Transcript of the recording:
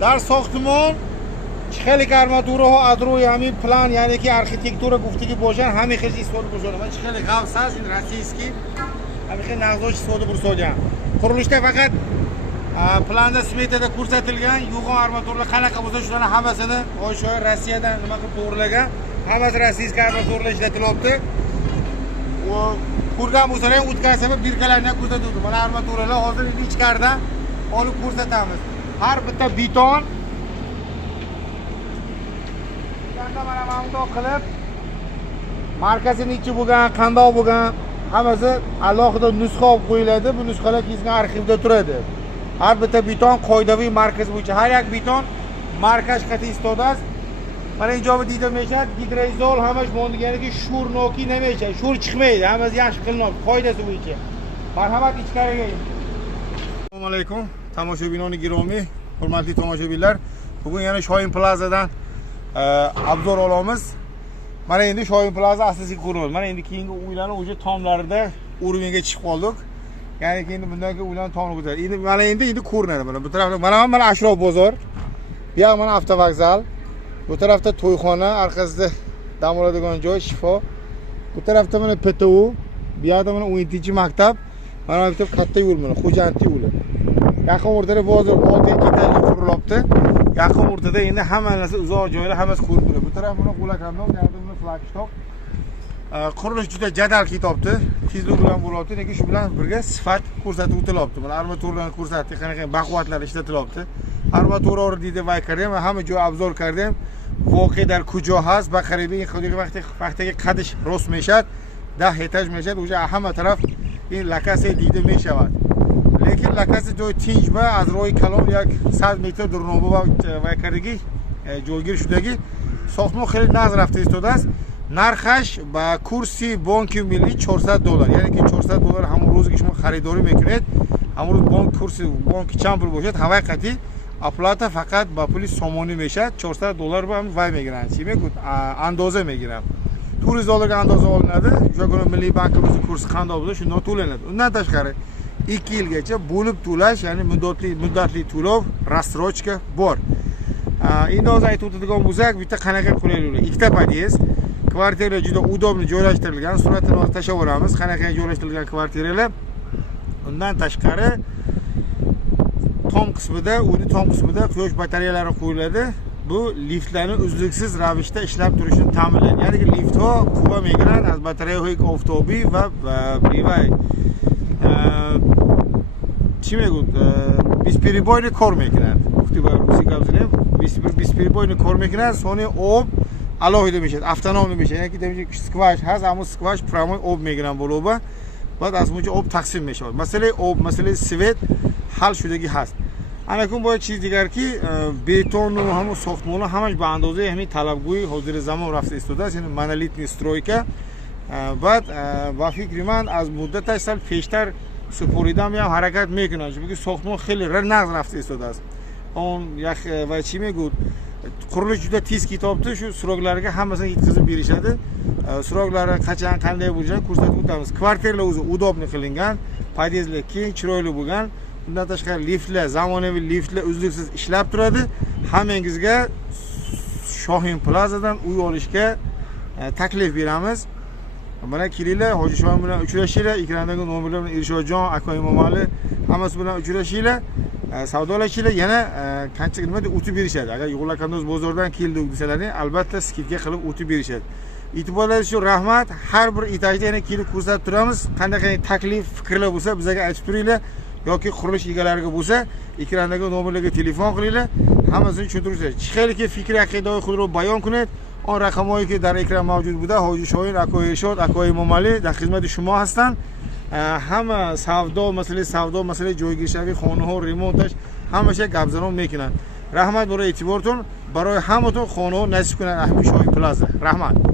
در ساختمان خیلی armatura ها از روی همین پلان یعنی که آرکیتکتور گفتگی باشن همین خیلی استفاده بردن. من خیلی قوس هست این روسیایی همین خیلی نقضاش استفاده بردن. قرولشته فقط پلان سمیته ko'rsatilgan yo'g'on armaturlar qanaqa bo'lsa shularni hammasini o'sha Rossiyadan nima qilib to'g'rilagan, hammasi rossiyskiy armaturlar ishlatilyapti. Va ko'rgan bo'lsalar ham o'tgan safar birkalarni ham ko'rsatuvdim. Mana armaturalar hozir ichkaridan olib ko'rsatamiz. Har bitta beton mana bundoq qilib markasini ichi bo'lgan, qandoq bo'lgan hammasi alohida nusxa olib qo'yiladi. Bu nusxalar keyin arxivda turadi. Har bitta beton qoidaviy markaz bo'yicha har bir beton markaz qati istoda است. Mana ijobi deydi meshad gidroizol hamash mondiganiki shur noki nemecha, shur chiqmaydi. Hammasi yaxshi qilinadi qoidasi bo'yicha. Marhamat ichkariga. Assalomu alaykum. Tomoshabinoni giromi, hurmatli tomoshabinlar. Bugun yana Shoyin Plazadan obzor olamiz. Mana endi Shoyin Plaza asosiy ko'rinadi. Mana endi keyingi uylarni o'sha tomlarida urovingga chiqib qoldik. Ya'ni endi bundan keyin uylarni tomini ko'taradi. Endi mana endi ko'rinadi mana bu tarafda mana Ashrof bozor. Bu yoq mana avtovokzal. Bu tarafda to'yxona, orqasida dam oladigan joy, shifo. Bu tarafda mana PTU, bu yoqda mana 17-chi maktab. Mana bu yerda katta yo'l mana Xo'jandlik yo'li. Yaqin o'rtada bozor 6 etajli qurilyapti. Yaqin o'rtada endi hamma narsa uzoq joylar hammasi ko'rib turadi. Bu taraf mana Qo'lakandon, bu yoqda mana flagshtok. Qurilish juda jadal ketibdi. Tezlik bilan bo'lyapti, lekin shu bilan birga sifat ko'rsatib o'tilyapti. Mana armaturlarni ko'rsatdi, qanaqa baquvvatlar ishlatilyapti. Armatura deydi vay kardem, hamma joy obzor kardem. Voqea در کجا هست و قریبی این خودی وقتی که قدش راست میشد 10 ایتاژ میشد اونجا همه طرف این لکس دیده میشود. لیکن لکس جای تینج با از روی کلان یک 100 متر در نوبه و کردگی جلوگیر شدگی ساختمان خیلی نزد رفته ایستاده است. نرخش با کورسی بانک ملی $400 یعنی که $400 همون روزی که شما خریداری میکنید همون روز بانک کورسی بانک چند پول باشد هوای قطعی اپلاتا فقط با پول سومانی میشد $400 با هم وای میگیرن. چی میگه اندازه میگیرن. $200 اندازه اول نده. جوگون ملی بانک روز کورس خاندا بوده شو نطول نده. اون تشکره 2 yilgacha bo'lib to'lash ya'ni muddatli to'lov rassrochka bor. Endi hozir aytib o'tadigan bo'lsak, bitta qanaqa qulayliklar. Ikkita pod'ezd, kvartira juda udobli joylashtirilgan. Suratini hozir tashlab olamiz. Qanaqa joylashtirilgan kvartiralar. Undan tashqari tom qismida quyosh batareyalari qo'yiladi. Bu liftlarning uzluksiz ravishda ishlab turishini ta'minlaydi. Ya'ni liftga quva migran az batareyahoyi oftobiy va bevay چی میگوید 20 boyni کار میکنند. گفتی با روسی گفتیم 20 boyni کار میکنند. سونی آب علاوه میشه. افتانام نمیشه. یعنی که دیگه اسکواش هست اما اسکواش پراموی آب میگیرن بالا بعد از اونجا آب تقسیم میشه. مسئله آب مسئله سویت حل شدگی هست. انکون با چیز دیگر که بتون و همون ساختمان همش به اندازه همین طلبگوی حاضر زمان رفته استفاده است. یعنی منالیت نیسترویکا بعد با فکر من از مدت سال پیشتر سپوریدن میام حرکت میکنن چون که ساختمان خیلی نقض رفته استفاده است. اون یک و چی میگود قرولش juda tez ketyapti shu suroklarga hammasini yetkazib berishadi. Suroklarni qachon qanday bo'lishini ko'rsatib o'tamiz. Kvartiralar o'zi udobli qilingan, pod'ezdlar keng, chiroyli bo'lgan. Bundan tashqari liftlar, zamonaviy liftlar uzluksiz ishlab turadi. Hammangizga Shohin Plazadan uy olishga taklif beramiz. Mana kelinglar, Hoji Shoyin bilan uchrashinglar. Ekrandagi nomerlar bilan Irshodjon, Akoy Momali hammasi bilan uchrashinglar. Savdolashinglar. Yana qancha nima deb o'tib berishadi. Agar Yo'qlakandoz bozordan keldik desalarni, albatta skidga qilib o'tib berishadi. E'tiborlaringiz uchun rahmat. Har bir etajda yana kelib ko'rsatib turamiz. Qanday taklif, fikrlar bo'lsa bizga aytib turinglar. yoki qurilish egalariga bo'lsa, ekrandagi nomerlarga telefon qilinglar. Hammasini tushuntirishlar. Chixayli ki fikri aqidoy xudro bayon kunید. آن رقمایی که در اکران موجود بوده حاجی شاهین، اکوی ارشاد، اکوی ممالی در خدمت شما هستند. همه سودا مسئله جایگیری خانه ها ریمونتش همشه گپزنان میکنن. رحمت برای اعتبارتون، برای همتون خانه ها نصیب کنن احمی شاهین پلازا. رحمت.